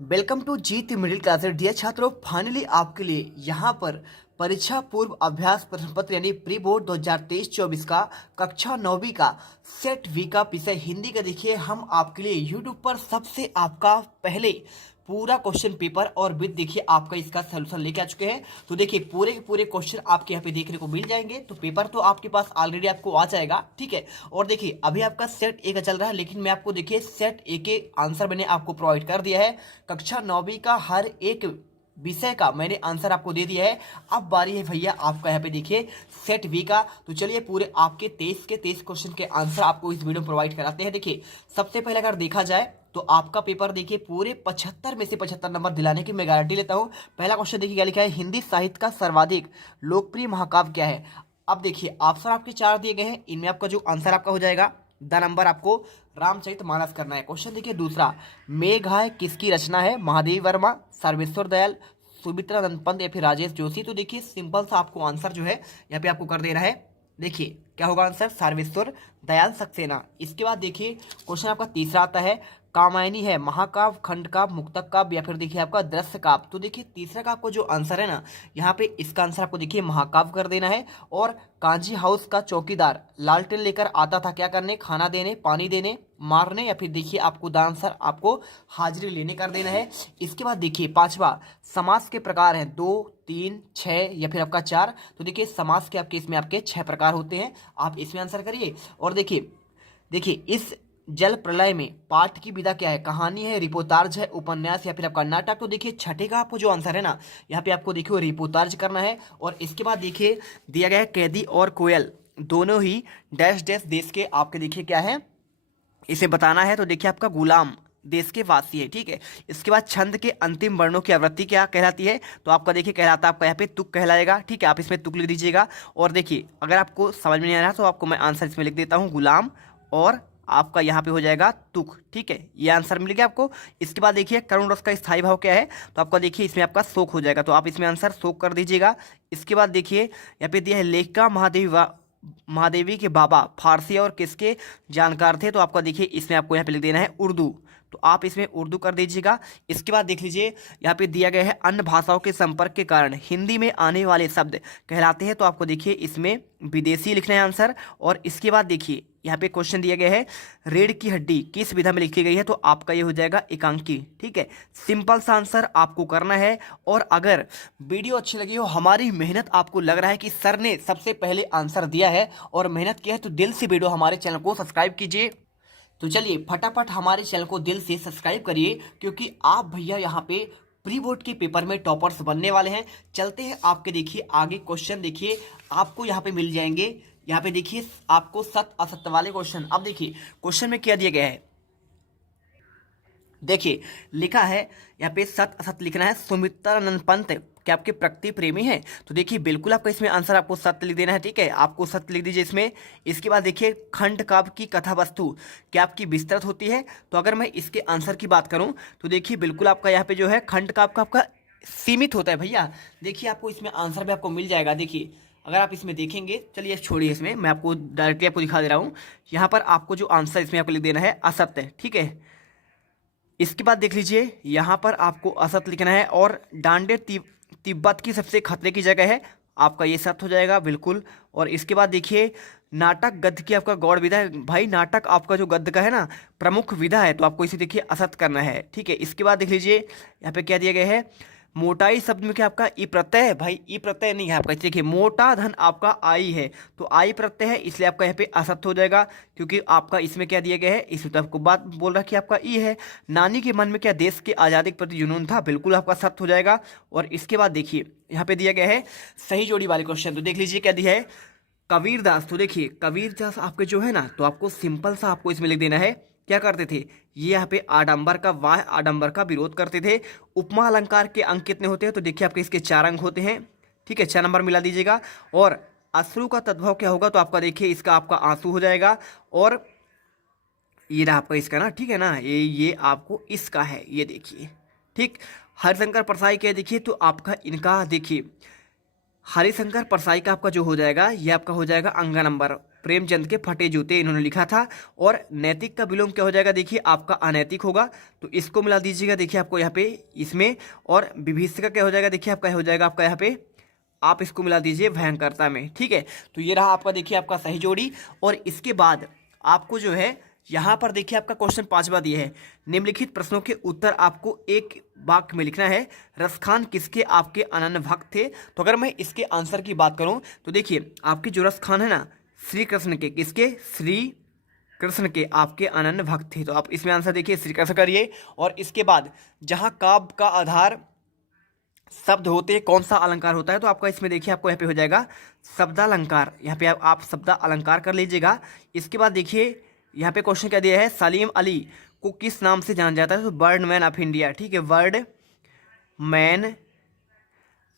Welcome to Jeet middle class. Dear छात्रों, finally आपके लिए यहाँ पर परीक्षा पूर्व अभ्यास प्रश्न पत्र यानी प्री बोर्ड 2023-24 का कक्षा 9वीं का सेट वी का विषय हिंदी का देखिए हम आपके लिए यूट्यूब पर सबसे आपका पहले पूरा क्वेश्चन पेपर और विद देखिए आपका इसका सोल्यूशन लेके आ चुके हैं। तो देखिए पूरे के पूरे क्वेश्चन आपके यहाँ पे देखने को मिल जाएंगे। तो पेपर तो आपके पास ऑलरेडी आपको आ जाएगा, ठीक है। और देखिए अभी आपका सेट ए का चल रहा है, लेकिन मैं आपको देखिए सेट ए के आंसर मैंने आपको प्रोवाइड कर दिया है। कक्षा 9वीं का हर एक विषय का मैंने आंसर आपको दे दिया है। अब बारी है भैया आपका यहाँ पे देखिए सेट वी का। तो चलिए पूरे आपके 23 क्वेश्चन के आंसर आपको इस वीडियो में प्रोवाइड कराते हैं। देखिए सबसे पहले अगर देखा जाए तो आपका पेपर देखिए पूरे 75 में से 75 नंबर दिलाने की मैं गारंटी लेता हूँ। पहला क्वेश्चन देखिए क्या लिखा है, हिंदी साहित्य का सर्वाधिक लोकप्रिय महाकाव्य क्या है। अब देखिए ऑप्शन आपके 4 दिए गए हैं, इनमें आपका जो आंसर आपका हो जाएगा द नंबर आपको रामचरितमानस करना है। क्वेश्चन देखिए दूसरा, मेघाय किसकी रचना है, महादेवी वर्मा, सर्वेश्वर दयाल, सुमित्रा नंद पंत या फिर राजेश जोशी। तो देखिए सिंपल सा आपको आंसर जो है यहाँ पे आपको कर देना है। देखिए क्या होगा आंसर, सर्वेश्वर दयाल सक्सेना। इसके बाद देखिए क्वेश्चन आपका तीसरा आता है, कामायनी है महाकाव्य, खंड काव्य, मुक्तक काव्य या फिर देखिए आपका दृश्य काव्य। तो देखिए तीसरा का आपको जो आंसर है ना, यहाँ पे इसका आंसर आपको देखिए महाकाव्य कर देना है। और कांजी हाउस का चौकीदार लालटेन लेकर आता था क्या करने, खाना देने, पानी देने, मारने या फिर देखिए आपको द आंसर आपको हाजिरी लेने कर देना है। इसके बाद देखिए पांचवा, समास के प्रकार हैं 2, 3, 6 या फिर आपका 4। तो देखिए समास के आपके इसमें आपके 6 प्रकार होते हैं, आप इसमें आंसर करिए। और देखिए देखिए इस जल प्रलय में पाठ की विधा क्या है, कहानी है, रिपोर्टाज है, उपन्यास या फिर आपका नाटक। तो देखिए छठे का आपको जो आंसर है ना, यहाँ पे आपको देखिए रिपोर्टाज करना है। और इसके बाद देखिए दिया गया है कैदी और कोयल दोनों ही डैश डैश देश के आपके देखिए क्या है इसे बताना है। तो देखिए आपका गुलाम देश के वासी है, ठीक है। इसके बाद छंद के अंतिम वर्णों की आवृत्ति क्या कहलाती है, तो आपका देखिए कहलाता है आपका यहाँ पे तुक कहलाएगा, ठीक है। आप इसमें तुक लिख दीजिएगा। और देखिए अगर आपको समझ में नहीं आ रहा तो आपको मैं आंसर इसमें लिख देता हूँ, गुलाम और आपका यहाँ पे हो जाएगा तुक, ठीक है। ये आंसर मिल गया आपको। इसके बाद देखिए करुण रस का स्थायी भाव क्या है, तो आपका देखिए इसमें आपका शोक हो जाएगा, तो आप इसमें आंसर शोक कर दीजिएगा। इसके बाद देखिए यहाँ पे दिया है लेखिका महादेवी के बाबा फारसी और किसके जानकार थे, तो आपका देखिए इसमें आपको यहाँ पे लिख देना है उर्दू, तो आप इसमें उर्दू कर दीजिएगा। इसके बाद देख लीजिए यहाँ पे दिया गया है अन्य भाषाओं के संपर्क के कारण हिंदी में आने वाले शब्द कहलाते हैं, तो आपको देखिए इसमें विदेशी लिखना है आंसर। और इसके बाद देखिए यहाँ पे क्वेश्चन दिया गया है रीढ़ की हड्डी किस विधा में लिखी गई है, तो आपका ये हो जाएगा एकांकी, ठीक है। सिंपल सा आंसर आपको करना है। और अगर वीडियो अच्छी लगी हो, हमारी मेहनत आपको लग रहा है कि सर ने सबसे पहले आंसर दिया है और मेहनत किया है, तो दिल से वीडियो हमारे चैनल को सब्सक्राइब कीजिए। तो चलिए फटाफट हमारे चैनल को दिल से सब्सक्राइब करिए, क्योंकि आप भैया यहाँ पे प्री बोर्ड के पेपर में टॉपर्स बनने वाले हैं। चलते हैं आपके देखिए आगे क्वेश्चन देखिए आपको यहाँ पे मिल जाएंगे। यहाँ पे देखिए आपको सत्य असत्य वाले क्वेश्चन। अब देखिए क्वेश्चन में क्या दिया गया है, देखिए लिखा है यहाँ पे सत्य असत्य लिखना है। सुमित्रा नंद पंत क्या आपके प्रकृति प्रेमी है, तो देखिए बिल्कुल आपका इसमें आंसर आपको सत्य लिख देना है, ठीक है। आपको सत्य लिख दीजिए इसमें। इसके बाद देखिए खंड काव्य की कथा वस्तु क्या आपकी विस्तृत होती है, तो अगर मैं इसके आंसर की बात करूं तो देखिए बिल्कुल आपका यहाँ पे जो है खंड काव्य का आपका सीमित होता है भैया। देखिए आपको इसमें आंसर भी आपको मिल जाएगा। देखिए अगर आप इसमें देखेंगे, चलिए छोड़िए, इसमें मैं आपको डायरेक्टली आपको दिखा दे रहा हूँ। यहाँ पर आपको जो आंसर इसमें आपको लिख देना है असत्य, ठीक है। इसके बाद देख लीजिए यहाँ पर आपको असत्य लिखना है। और डांडे तिब्बत की सबसे खतरे की जगह है, आपका ये सत्य हो जाएगा बिल्कुल। और इसके बाद देखिए नाटक गद्य की आपका गौड़ विधा है, भाई नाटक आपका जो गद्य का है ना प्रमुख विधा है, तो आपको इसे देखिए असत्य करना है, ठीक है। इसके बाद देख लीजिए यहाँ पे क्या दिया गया है, मोटाई शब्द में क्या आपका ई प्रत्यय है, भाई ई प्रत्यय नहीं है आपका। देखिए मोटा धन आपका आई है, तो आई प्रत्यय है, इसलिए आपका यहाँ पे असत्य हो जाएगा, क्योंकि आपका इसमें क्या दिया गया है, इसमें तो आपको बात बोल रहा है कि आपका ई है। नानी के मन में क्या देश के आज़ादी के प्रति जुनून था, बिल्कुल आपका सत्य हो जाएगा। और इसके बाद देखिए यहाँ पे दिया गया है सही जोड़ी वाले क्वेश्चन, तो देख लीजिए क्या दिया है, कबीरदास। तो देखिए कबीरदास आपके जो है ना, तो आपको सिंपल सा आपको इसमें लिख देना है क्या करते थे, ये यहाँ पे आडंबर का वाह आडंबर का विरोध करते थे। उपमा अलंकार के अंक कितने होते हैं, तो देखिए आपके इसके 4 अंक होते हैं, ठीक है, 6 नंबर मिला दीजिएगा। और अश्रु का तद्भव क्या होगा, तो आपका देखिए इसका आपका आंसू हो जाएगा। और ये रहा आपका इसका ना, ठीक है ना, ये आपको इसका है, ये देखिए, ठीक। हरिशंकर परसाई क्या देखिए, तो आपका इनका देखिए हरिशंकर परसाई का आपका जो हो जाएगा, ये आपका हो जाएगा अंगा नंबर प्रेमचंद के फटे जूते इन्होंने लिखा था। और नैतिक का विलोम क्या हो जाएगा, देखिए आपका अनैतिक होगा, तो इसको मिला दीजिएगा देखिए आपको यहाँ पे इसमें। और विभीषिका क्या हो जाएगा, देखिए आपका हो जाएगा आपका यहाँ पे, आप इसको मिला दीजिए भयंकरता में। ठीक है, तो ये रहा आपका देखिए आपका सही जोड़ी। और इसके बाद आपको जो है यहाँ पर देखिए आपका क्वेश्चन 5वां दिया है, निम्नलिखित प्रश्नों के उत्तर आपको एक वाक्य में लिखना है। रसखान किसके आपके अनन्य भक्त थे। तो अगर मैं इसके आंसर की बात करूं तो देखिए आपके जो रसखान है ना, श्री कृष्ण के, किसके, श्री कृष्ण के आपके अनन्य भक्त थे। तो आप इसमें आंसर देखिए श्री कृष्ण करिए। और इसके बाद जहां काव्य का आधार शब्द होते हैं, कौन सा अलंकार होता है, तो आपका इसमें देखिए आपको यहाँ पे हो जाएगा शब्दालंकार। यहाँ पे आप शब्द अलंकार कर लीजिएगा। इसके बाद देखिए यहाँ पे क्वेश्चन क्या दिया है, सलीम अली को किस नाम से जाना जाता है, तो बर्ड मैन ऑफ इंडिया। ठीक है, बर्ड मैन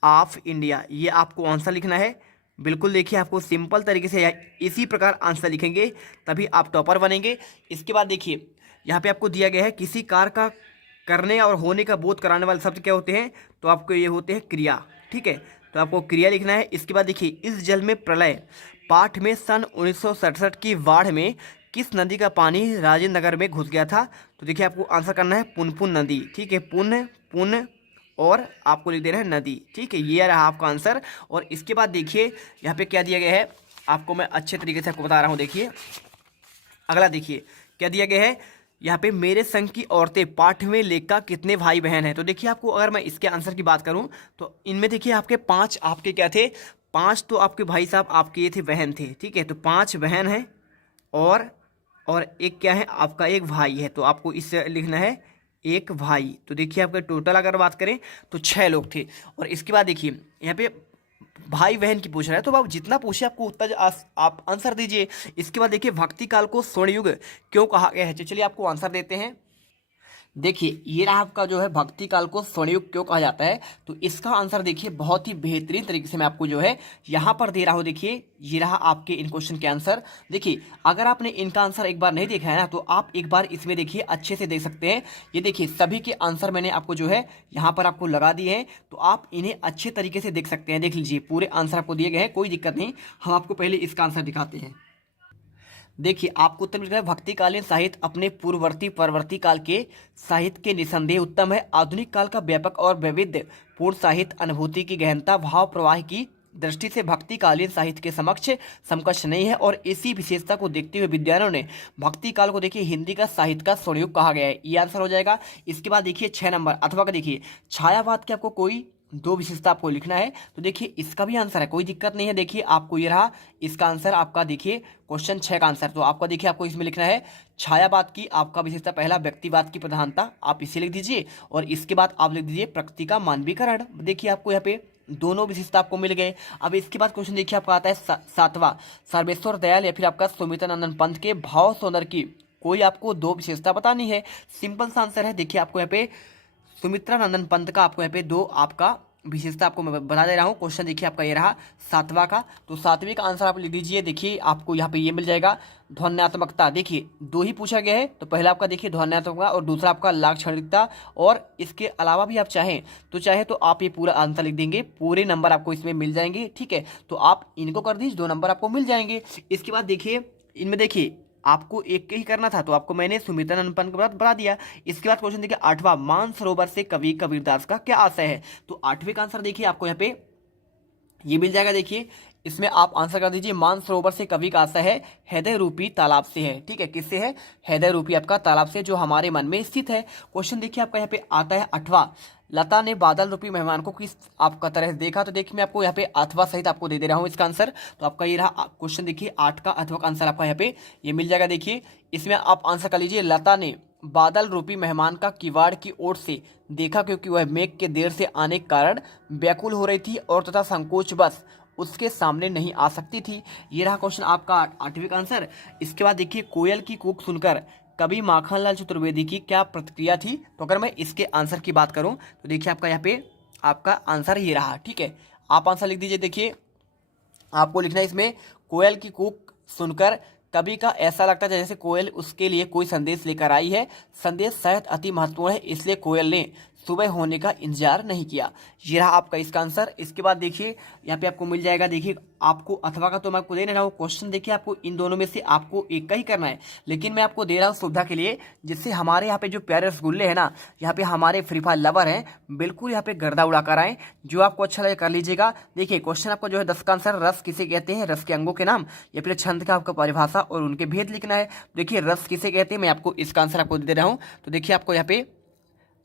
ऑफ इंडिया, ये आपको आंसर लिखना है। बिल्कुल देखिए आपको सिंपल तरीके से इसी प्रकार आंसर लिखेंगे तभी आप टॉपर बनेंगे। इसके बाद देखिए यहाँ पे आपको दिया गया है, किसी कार्य का करने और होने का बोध कराने वाले शब्द क्या होते हैं, तो आपको ये होते हैं क्रिया। ठीक है, तो आपको क्रिया लिखना है। इसके बाद देखिए इस जल में प्रलय पाठ में सन 1967 की बाढ़ में किस नदी का पानी राजेंद्र नगर में घुस गया था, तो देखिए आपको आंसर करना है पुनपुन नदी। ठीक है, पुन और आपको लिख देना है नदी। ठीक है, ये रहा आपका आंसर। और इसके बाद देखिए यहाँ पे क्या दिया गया है, आपको मैं अच्छे तरीके से आपको बता रहा हूँ। देखिए अगला देखिए क्या दिया गया है, यहाँ पे मेरे संग की औरतें पाठ में लेखा कितने भाई बहन हैं। तो देखिए आपको अगर मैं इसके आंसर की बात करूँ तो इनमें देखिए आपके 5 आपके क्या थे, 5 तो आपके भाई साहब आपके ये थे, बहन थे। ठीक है, तो 5 बहन हैं और एक क्या है आपका, एक भाई है। तो आपको इससे लिखना है एक भाई। तो देखिए आपका टोटल अगर बात करें तो 6 लोग थे। और इसके बाद देखिए यहाँ पे भाई बहन की पूछ रहा है, तो आप जितना पूछे आपको उतना आप आंसर दीजिए। इसके बाद देखिए भक्ति काल को स्वर्ण युग क्यों कहा गया है, तो चलिए आपको आंसर देते हैं। देखिए ये रहा आपका जो है भक्ति काल को स्वर्णयुग क्यों कहा जाता है, तो इसका आंसर देखिए बहुत ही बेहतरीन तरीके से मैं आपको जो है यहाँ पर दे रहा हूँ। देखिए ये रहा आपके इन क्वेश्चन के आंसर। देखिए अगर आपने इनका आंसर एक बार नहीं देखा है ना, तो आप एक बार इसमें देखिए अच्छे से देख सकते हैं। ये देखिए सभी के आंसर मैंने आपको जो है यहाँ पर आपको लगा दिए हैं, तो आप इन्हें अच्छे तरीके से देख सकते हैं। देख लीजिए पूरे आंसर आपको दिए गए हैं, कोई दिक्कत नहीं। हम आपको पहले इसका आंसर दिखाते हैं। देखिए आपको उत्तर मिल गया, भक्तिकालीन साहित्य अपने पूर्ववर्ती परवर्ती काल के साहित्य के निसंदेह उत्तम है। आधुनिक काल का व्यापक और वैविध्य पूर्ण साहित्य अनुभूति की गहनता भाव प्रवाह की दृष्टि से भक्तिकालीन साहित्य के समकक्ष नहीं है। और इसी विशेषता को देखते हुए विद्वानों ने भक्ति काल को देखिए हिंदी का साहित्य का स्वर्णयुग कहा गया है। ये आंसर हो जाएगा। इसके बाद देखिए 6 नंबर अथवा का देखिए छायावाद के आपको कोई 2 विशेषता आपको लिखना है, तो देखिए इसका भी आंसर है, कोई दिक्कत नहीं है। देखिए आपको ये रहा इसका आंसर, आपका देखिए क्वेश्चन 6 का आंसर। तो आपका देखिए आपको इसमें लिखना है छायावाद की आपका विशेषता पहला व्यक्तिवाद की प्रधानता, आप इसे लिख दीजिए। और इसके बाद आप लिख दीजिए प्रकृति का मानवीकरण। देखिए आपको यहाँ पे दोनों विशेषता आपको मिल गए। अब इसके बाद क्वेश्चन देखिए आपका आता है 7वां, सर्वेश्वर दयाल या फिर आपका सुमित्रानंदन पंत के भाव सौंदर्य की कोई आपको 2 विशेषता बतानी है। सिंपल सा आंसर है। देखिए आपको यहाँ पे सुमित्रानंदन पंत का आपको यहाँ पे 2 आपका विशेषता आपको मैं बता दे रहा हूँ। क्वेश्चन देखिए आपका ये रहा 7वां का, तो 7वीं का आंसर आप लिख दीजिए। देखिए आपको यहाँ पे ये मिल जाएगा ध्वन्यात्मकता। देखिए 2 ही पूछा गया है, तो पहला आपका देखिए ध्वन्यात्मकता और दूसरा आपका लाक्षणिकता। और इसके अलावा भी आप चाहें तो आप ये पूरा आंसर लिख देंगे, पूरे नंबर आपको इसमें मिल जाएंगे। ठीक है, तो आप इनको कर दीजिए, 2 नंबर आपको मिल जाएंगे। इसके बाद देखिए इनमें देखिए आपको एक के ही करना था, तो आपको मैंने सुमित्रानंदन पंत को बता दिया। इसके बाद क्वेश्चन देखिए 8वां, मानसरोवर से कवि कबीरदास का क्या आशय है, तो 8वें का आंसर देखिए आपको यहाँ पे ये मिल जाएगा। देखिए इसमें आप आंसर कर दीजिए, मानसरोवर से कवि का आशय है हृदय रूपी तालाब से है। ठीक है, किससे है, हृदय रूपी आपका तालाब से जो हमारे मन में स्थित है। क्वेश्चन देखिए आपका यहाँ पे आता है 8वां, लता ने बादल रूपी मेहमान को किस आपका तरह देखा, तो देखिए मैं आपको यहाँ पे अथवा सहित आपको दे रहा हूँ इसका आंसर। तो आपका ये रहा क्वेश्चन देखिए 8 का अथवा का आंसर आपका यहाँ पे ये मिल जाएगा। देखिए इसमें आप आंसर कर लीजिए, लता ने बादल रूपी मेहमान का किवाड़ की ओर से देखा क्योंकि वह मेघ के देर से आने के कारण व्याकुल हो रही थी और तथा संकोच बस उसके सामने नहीं आ सकती थी। ये रहा क्वेश्चन आपका 8वें का आंसर। इसके बाद देखिए कोयल की कूक सुनकर कवि माखनलाल चतुर्वेदी की क्या प्रतिक्रिया थी, तो अगर मैं इसके आंसर की बात करूं तो देखिए आपका यहाँ पे आपका आंसर ये रहा। ठीक है, आप आंसर लिख दीजिए। देखिए आपको लिखना है इसमें, कोयल की कूक सुनकर कवि का ऐसा लगता है जैसे कोयल उसके लिए कोई संदेश लेकर आई है। संदेश शायद अति महत्वपूर्ण है, इसलिए कोयल ने सुबह होने का इंतजार नहीं किया। ये रहा आपका इसका आंसर। इसके बाद देखिए यहाँ पे आपको मिल जाएगा, देखिए आपको अथवा का तो मैं आपको दे नहीं रहा हूँ क्वेश्चन, देखिए आपको इन दोनों में से आपको एक का ही करना है, लेकिन मैं आपको दे रहा हूँ सुविधा के लिए, जिससे हमारे यहाँ पे जो प्यारे रसगुल्ले हैं ना, यहाँ पे हमारे फ्री फायर लवर हैं, बिल्कुल यहाँ पे गर्दा उड़ा कर आए। जो आपको अच्छा लगे कर लीजिएगा। देखिए क्वेश्चन आपका जो है 10 का आंसर, रस किसे कहते हैं, रस के अंगों के नाम या फिर छंद का आपका परिभाषा और उनके भेद लिखना है। देखिए रस किसे कहते हैं, मैं आपको इसका आंसर आपको दे रहा हूँ। तो देखिए आपको यहाँ पे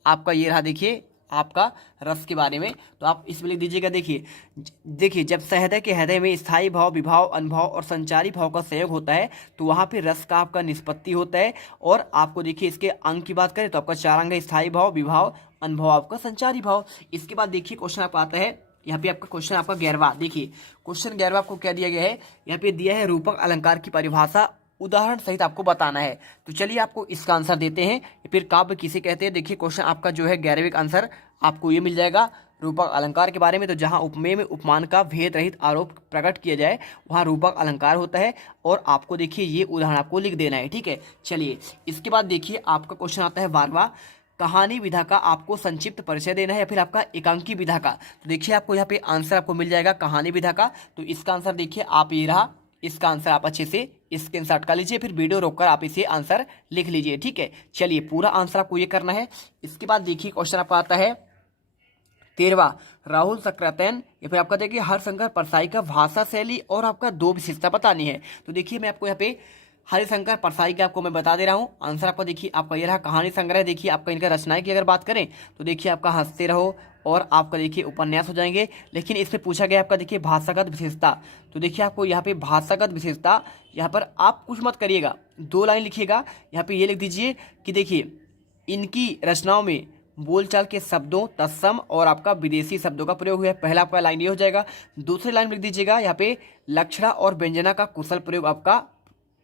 आपका ये रहा, देखिए आपका रस के बारे में, तो आप इसमें लिख दीजिएगा। देखिए जब सहदय के हृदय में स्थायी भाव, विभाव, अनुभव और संचारी भाव का संयोग होता है तो वहाँ पे रस का आपका निष्पत्ति होता है। और आपको देखिए इसके अंक की बात करें तो आपका 4 अंक है, स्थायी भाव, विभाव, अनुभव, आपका संचारी भाव। इसके बाद देखिए क्वेश्चन आपका आता है, यहाँ पे आपका क्वेश्चन आपका 11वां। देखिए क्वेश्चन 11वां आपको क्या दिया गया है, यहाँ पे दिया है रूपक अलंकार की परिभाषा उदाहरण सहित आपको बताना है। तो चलिए आपको इसका आंसर देते हैं, फिर काव्य किसे कहते हैं। देखिए क्वेश्चन आपका जो है 11वें का आंसर आपको ये मिल जाएगा रूपक अलंकार के बारे में। तो जहां उपमेय में उपमान का भेद रहित आरोप प्रकट किया जाए वहां रूपक अलंकार होता है, और आपको देखिए ये उदाहरण आपको लिख देना है, ठीक है। चलिए इसके बाद देखिए आपका क्वेश्चन आता है 12वां, कहानी विधा का आपको संक्षिप्त परिचय देना है या फिर आपका एकांकी विधा का। तो देखिए आपको यहाँ पे आंसर आपको मिल जाएगा कहानी विधा का। तो इसका आंसर देखिए आप ये रहा, इसका आंसर आप अच्छे से स्क्रीनशॉट कर लीजिए, फिर वीडियो रोककर आप इसे आंसर लिख लीजिए, ठीक है। चलिए पूरा आंसर आपको ये करना है। इसके बाद देखिए क्वेश्चन आपका आता है 13वां, राहुल सक्रातेन या फिर आपका देखिए हरिशंकर परसाई का भाषा शैली और आपका 2 विशेषता बतानी है। तो देखिए मैं आपको यहाँ पे हरिशंकर परसाई का आपको मैं बता दे रहा हूँ आंसर। आपको देखिए आपका ये रहा कहानी संग्रह। देखिए आपका इनका रचनाएं की अगर बात करें तो देखिए आपका हंसते रहो और आपका देखिए उपन्यास हो जाएंगे, लेकिन इसमें पूछा गया आपका देखिए भाषागत विशेषता। तो देखिए आपको यहाँ पे भाषागत विशेषता, यहाँ पर आप कुछ मत करिएगा, 2 लाइन लिखिएगा। यहाँ पे ये लिख दीजिए कि देखिए इनकी रचनाओं में बोलचाल के शब्दों, तत्सम और आपका विदेशी शब्दों का प्रयोग हुआ है। पहला आपका लाइन ये हो जाएगा। दूसरी लाइन लिख दीजिएगा यहाँ पे लक्षणा और व्यंजना का कुशल प्रयोग आपका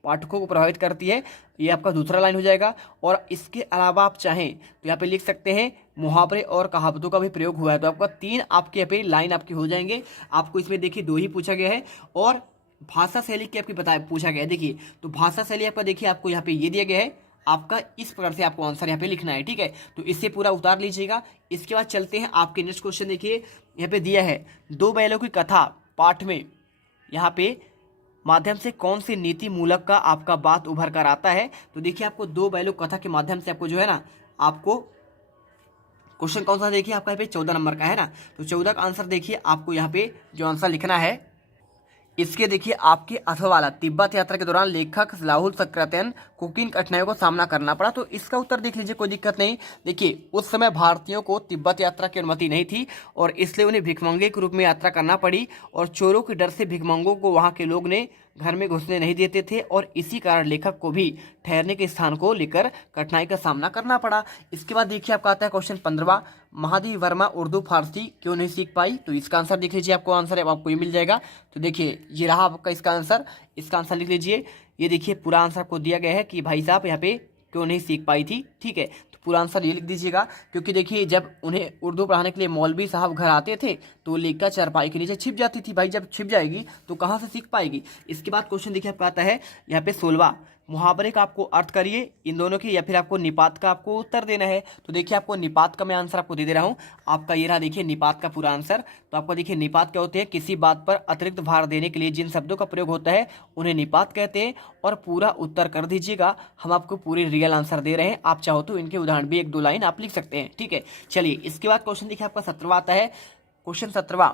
पाठकों को प्रभावित करती है, ये आपका दूसरा लाइन हो जाएगा। और इसके अलावा आप चाहें तो यहाँ पे लिख सकते हैं मुहावरे और कहावतों का भी प्रयोग हुआ है। तो आपका 3 आपके यहाँ पे लाइन आपके हो जाएंगे। आपको इसमें देखिए 2 ही पूछा गया है, और भाषा शैली की आपकी पूछा गया है। देखिए तो भाषा शैली आपका देखिए आपको यहाँ पे ये दिया गया है, आपका इस प्रकार से आपको आंसर यहाँ पे लिखना है, ठीक है। तो इससे पूरा उतार लीजिएगा। इसके बाद चलते हैं आपके नेक्स्ट क्वेश्चन। देखिए यहाँ पे दिया है 2 बैलों की कथा पाठ में यहाँ पे माध्यम से कौन सी नीति मूलक का आपका बात उभर कर आता है। तो देखिए आपको 2 बैलों कथा के माध्यम से आपको जो है ना, आपको क्वेश्चन कौन सा देखिए आपका यहाँ पे 14 नंबर का है ना। तो 14 का आंसर देखिए आपको यहाँ पे जो आंसर लिखना है, इसके देखिए आपके अथवा वाला, तिब्बत यात्रा के दौरान लेखक राहुल सक्रातेन को किन कठिनाइयों का सामना करना पड़ा। तो इसका उत्तर देख लीजिए, कोई दिक्कत नहीं। देखिए उस समय भारतीयों को तिब्बत यात्रा की अनुमति नहीं थी और इसलिए उन्हें भिखमंगे के रूप में यात्रा करना पड़ी, और चोरों के डर से भिखमंगों को वहां के लोग ने घर में घुसने नहीं देते थे, और इसी कारण लेखक को भी ठहरने के स्थान को लेकर कठिनाई का सामना करना पड़ा। इसके बाद देखिए आपका आता है क्वेश्चन 15वां, महादेवी वर्मा उर्दू फारसी क्यों नहीं सीख पाई। तो इसका आंसर देख लीजिए, आपको आंसर है आपको ये मिल जाएगा। तो देखिए ये रहा आपका इसका आंसर, इसका आंसर लिख लीजिए। ये देखिए पूरा आंसर आपको दिया गया है कि भाई साहब यहाँ पे क्यों नहीं सीख पाई थी, ठीक है। तो पूरा आंसर ये लिख दीजिएगा, क्योंकि देखिए जब उन्हें उर्दू पढ़ाने के लिए मौलवी साहब घर आते थे तो लेखा चारपाई के नीचे छिप जाती थी। भाई जब छिप जाएगी तो कहाँ से सीख पाएगी। इसके बाद क्वेश्चन देखिए आपका आता है यहाँ पे 16वां, मुहावरे का आपको अर्थ करिए इन दोनों के, या फिर आपको निपात का आपको उत्तर देना है। तो देखिए आपको निपात का मैं आंसर आपको दे रहा हूँ। आपका ये रहा देखिए निपात का पूरा आंसर। तो आपको देखिए निपात क्या होते हैं, किसी बात पर अतिरिक्त भार देने के लिए जिन शब्दों का प्रयोग होता है उन्हें निपात कहते हैं। और पूरा उत्तर कर दीजिएगा, हम आपको पूरे रियल आंसर दे रहे हैं। आप चाहो तो इनके उदाहरण भी 1-2 लाइन आप लिख सकते हैं, ठीक है। चलिए इसके बाद क्वेश्चन देखिए आपका 17वां आता है। क्वेश्चन 17वां,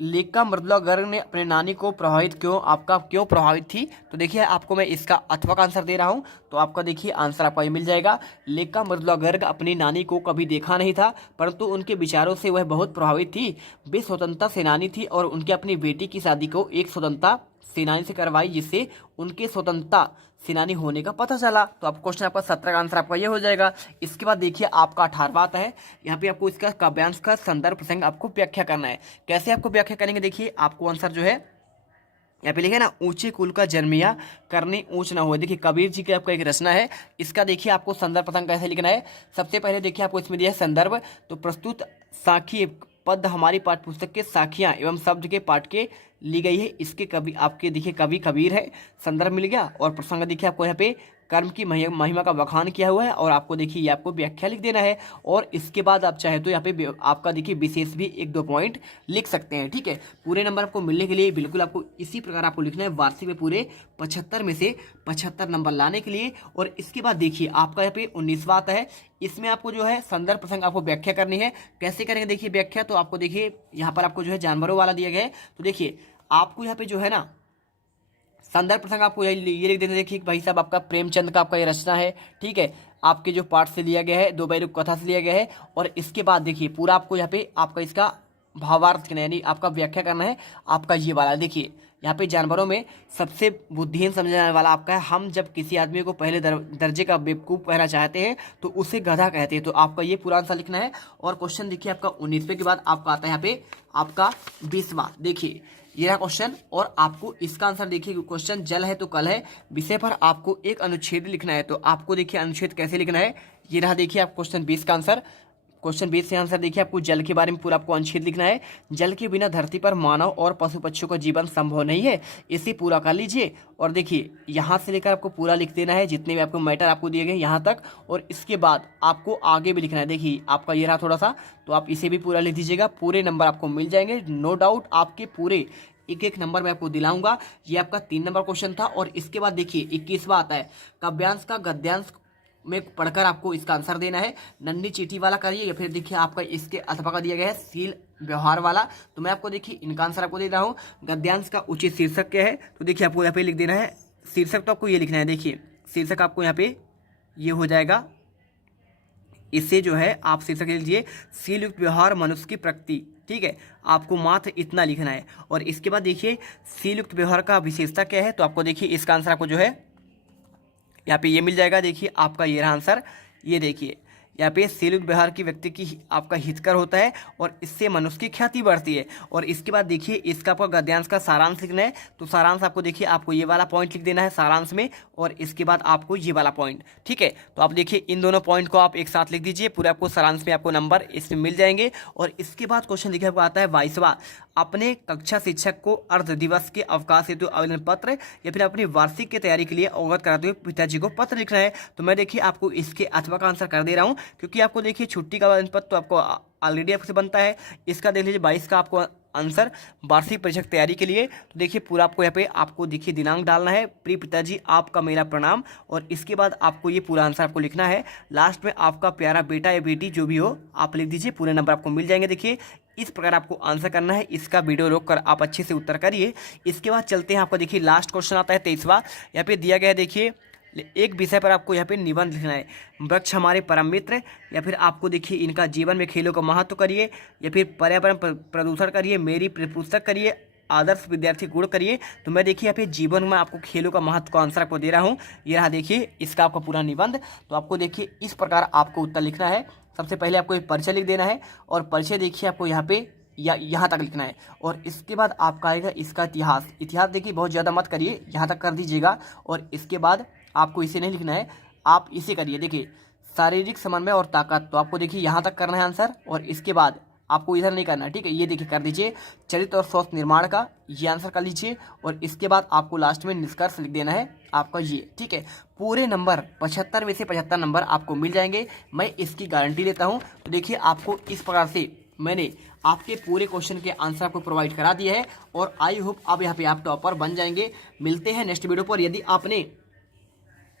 लेखिका मृदुला गर्ग ने अपने नानी को क्यों प्रभावित थी। तो देखिए आपको मैं इसका अथवा का आंसर दे रहा हूं, तो आपका देखिए आंसर आपको ये मिल जाएगा। लेखिका मृदुला गर्ग अपनी नानी को कभी देखा नहीं था, परंतु उनके विचारों से वह बहुत प्रभावित थी। वे स्वतंत्रता सेनानी थी और उनके अपनी बेटी की शादी को एक स्वतंत्रता सेनानी से करवाई, जिससे उनके स्वतंत्रता सेनानी होने का पता चला। तो आप क्वेश्चन आपका 17 का आंसर आपका ये हो जाएगा। इसके बाद देखिए आपका 18वां आता है। यहाँ पे आपको इसका काव्यांश का संदर्भ प्रसंग आपको व्याख्या करना है। कैसे आपको व्याख्या करेंगे, देखिए आपको आंसर जो है यहाँ पे लिखे ना, ऊंचे कुल का जन्मिया करनी ऊंच ना हो। देखिए कबीर जी की आपका एक रचना है, इसका देखिए आपको संदर्भ प्रसंग कैसे लिखना है। सबसे पहले देखिए आपको इसमें दिया है संदर्भ। तो प्रस्तुत साखी पद हमारी पाठ्य पुस्तक के साखियां एवं शब्द के पाठ के ली गई है। इसके कवि आपके देखिए कवि कबीर है, संदर्भ मिल गया। और प्रसंग देखिए आपको यहाँ पे कर्म की महिमा का बखान किया हुआ है और आपको देखिए ये आपको व्याख्या लिख देना है। और इसके बाद आप चाहे तो यहाँ पे आपका देखिए विशेष भी 1-2 पॉइंट लिख सकते हैं। ठीक है, पूरे नंबर आपको मिलने के लिए बिल्कुल आपको इसी प्रकार आपको लिखना है वार्षिक में पूरे 75 में से 75 नंबर लाने के लिए। और इसके बाद देखिए आपका यहाँ पे 19वां आता है, इसमें आपको जो है संदर्भ प्रसंग आपको व्याख्या करनी है। कैसे करेंगे देखिए व्याख्या, तो आपको देखिए यहाँ पर आपको जो है जानवरों वाला दिया गया है। तो देखिए आपको यहाँ पे जो है ना संदर्भ प्रसंग आपको ये लिख देते, देखिए भाई साहब आपका प्रेमचंद का आपका ये रचना है। ठीक है, आपके जो पाठ से लिया गया है, दो बैरुख कथा से लिया गया है। और इसके बाद देखिए पूरा आपको यहाँ पे आपका इसका भावार्थ करना है, यानी आपका व्याख्या करना है आपका ये वाला। देखिए यहाँ पे जानवरों में सबसे बुद्धिहीन समझा जाने वाला आपका है, हम जब किसी आदमी को पहले दर्जे का बेवकूफ़ कहना चाहते हैं तो उसे गधा कहते हैं। तो आपका ये पूरा आंसर लिखना है। और क्वेश्चन देखिए आपका 19वें के बाद आपका आता है यहाँ पे आपका 20वां। देखिए ये रहा क्वेश्चन और आपको इसका आंसर देखिए, क्वेश्चन जल है तो कल है विषय पर आपको एक अनुच्छेद लिखना है। तो आपको देखिए अनुच्छेद कैसे लिखना है, ये रहा देखिए आप क्वेश्चन 20 का आंसर। क्वेश्चन 20 से आंसर देखिए आपको जल के बारे में पूरा आपको अनुच्छेद लिखना है। जल के बिना धरती पर मानव और पशु पक्षियों का जीवन संभव नहीं है, इसे पूरा कर लीजिए। और देखिए यहाँ से लेकर आपको पूरा लिख देना है, जितने भी आपको मैटर आपको दिए गए यहाँ तक। और इसके बाद आपको आगे भी लिखना है। देखिए आपका ये रहा थोड़ा सा, तो आप इसे भी पूरा लिख दीजिएगा, पूरे नंबर आपको मिल जाएंगे। नो डाउट आपके पूरे एक नंबर मैं आपको दिलाऊंगा। ये आपका 3 नंबर क्वेश्चन था। और इसके बाद देखिए 21वां आता है, काव्यांश का गद्यांश में पढ़कर आपको इसका आंसर देना है। नन्ही चीटी वाला करिए या फिर देखिए आपका इसके अथवा का दिया गया है सील व्यवहार वाला। तो मैं आपको देखिए इनका आंसर आपको दे रहा हूँ। गद्यांश का उचित शीर्षक क्या है, तो देखिए आपको यहाँ पे लिख देना है शीर्षक, तो आपको ये लिखना है। देखिए शीर्षक आपको यहाँ पे ये हो जाएगा, इससे जो है आप शीर्षक लिख लीजिए सील युक्त व्यवहार मनुष्य की प्रकृति। ठीक है, आपको मात्र इतना लिखना है। और इसके बाद देखिए सील युक्त व्यवहार का विशेषता क्या है, तो आपको देखिए इसका आंसर आपको जो है यहाँ पे ये मिल जाएगा। देखिए आपका ये रहा आंसर, ये देखिए यहाँ पे सील युक्त व्यवहार की व्यक्ति की आपका हितकर होता है और इससे मनुष्य की ख्याति बढ़ती है। और इसके बाद देखिए इसका आपका गद्यांश का सारांश लिखना है। तो सारांश आपको देखिए आपको ये वाला पॉइंट लिख देना है सारांश में, और इसके बाद आपको ये वाला पॉइंट। ठीक है, तो आप देखिए इन दोनों पॉइंट को आप एक साथ लिख दीजिए, पूरे आपको सारांश में आपको नंबर इसमें मिल जाएंगे। और इसके बाद क्वेश्चन देखिए आपको आता है 22वां, अपने कक्षा शिक्षक को अर्ध दिवस के अवकाश हेतु आवेदन पत्र या फिर अपनी वार्षिक की तैयारी के लिए अवगत कराते हुए पिताजी को पत्र लिखना है। तो मैं देखिए आपको इसके अथवा का आंसर कर दे रहा हूँ, क्योंकि आपको देखिए छुट्टी का आवेदन पत्र तो आपको ऑलरेडी आपसे बनता है। इसका देख लीजिए 22 का आपको आंसर वार्षिक परीक्षा की तैयारी के लिए। तो देखिए पूरा आपको यहाँ पे आपको देखिए दिनांक डालना है, प्रिय पिताजी आपका मेरा प्रणाम। और इसके बाद आपको ये पूरा आंसर आपको लिखना है। लास्ट में आपका प्यारा बेटा या बेटी जो भी हो आप लिख दीजिए, पूरे नंबर आपको मिल जाएंगे। देखिए इस प्रकार आपको आंसर करना है, इसका वीडियो रोक कर आप अच्छे से उत्तर करिए। इसके बाद चलते हैं, आपका देखिए लास्ट क्वेश्चन आता है 23वां। यहाँ पे दिया गया है देखिए एक विषय पर आपको यहाँ पे निबंध लिखना है, वृक्ष हमारे परम मित्र, या फिर आपको देखिए इनका जीवन में खेलों का महत्व करिए, या फिर पर्यावरण प्रदूषण करिए, मेरी पुस्तक करिए, आदर्श विद्यार्थी गुण करिए। तो मैं देखिए यहाँ पे जीवन में आपको खेलों का महत्व का आंसर आपको दे रहा हूँ। ये रहा देखिए इसका आपका पूरा निबंध। तो आपको देखिए इस प्रकार आपको उत्तर लिखना है। सबसे पहले आपको एक परिचय लिख देना है, और परिचय देखिए आपको यहाँ पे या यहाँ तक लिखना है। और इसके बाद आपका आएगा इसका इतिहास। इतिहास देखिए बहुत ज़्यादा मत करिए, यहाँ तक कर दीजिएगा। और इसके बाद आपको इसे नहीं लिखना है, आप इसे करिए। देखिए शारीरिक समन्वय और ताकत, तो आपको देखिए यहाँ तक करना है आंसर। और इसके बाद आपको इधर नहीं करना, ठीक है, ये देखिए कर दीजिए चरित्र और स्वास्थ्य निर्माण का, ये आंसर कर लीजिए। और इसके बाद आपको लास्ट में निष्कर्ष लिख देना है आपका ये। ठीक है, पूरे नंबर 75 में से 75 नंबर आपको मिल जाएंगे, मैं इसकी गारंटी देता हूँ। तो देखिए आपको इस प्रकार से मैंने आपके पूरे क्वेश्चन के आंसर आपको प्रोवाइड करा दिया है। और आई होप अब यहाँ पे आप टॉपर बन जाएंगे। मिलते हैं नेक्स्ट वीडियो पर। यदि आपने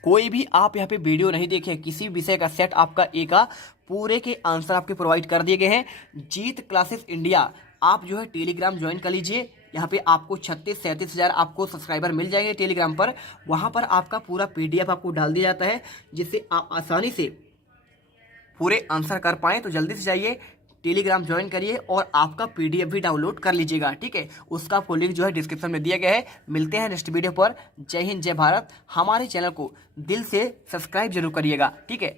कोई भी आप यहाँ पे वीडियो नहीं देखे, किसी विषय का सेट आपका ए का पूरे के आंसर आपके प्रोवाइड कर दिए गए हैं। जीत क्लासेस इंडिया आप जो है टेलीग्राम ज्वाइन कर लीजिए। यहाँ पे आपको 36-37 हज़ार आपको सब्सक्राइबर मिल जाएंगे टेलीग्राम पर। वहाँ पर आपका पूरा PDF आपको डाल दिया जाता है, जिससे आप आसानी से पूरे आंसर कर पाएँ। तो जल्दी से जाइए टेलीग्राम ज्वाइन करिए और आपका PDF भी डाउनलोड कर लीजिएगा। ठीक है, उसका आपको लिंक जो है डिस्क्रिप्शन में दिया गया है। मिलते हैं नेक्स्ट वीडियो पर। जय हिंद, जय भारत। हमारे चैनल को दिल से सब्सक्राइब जरूर करिएगा। ठीक है।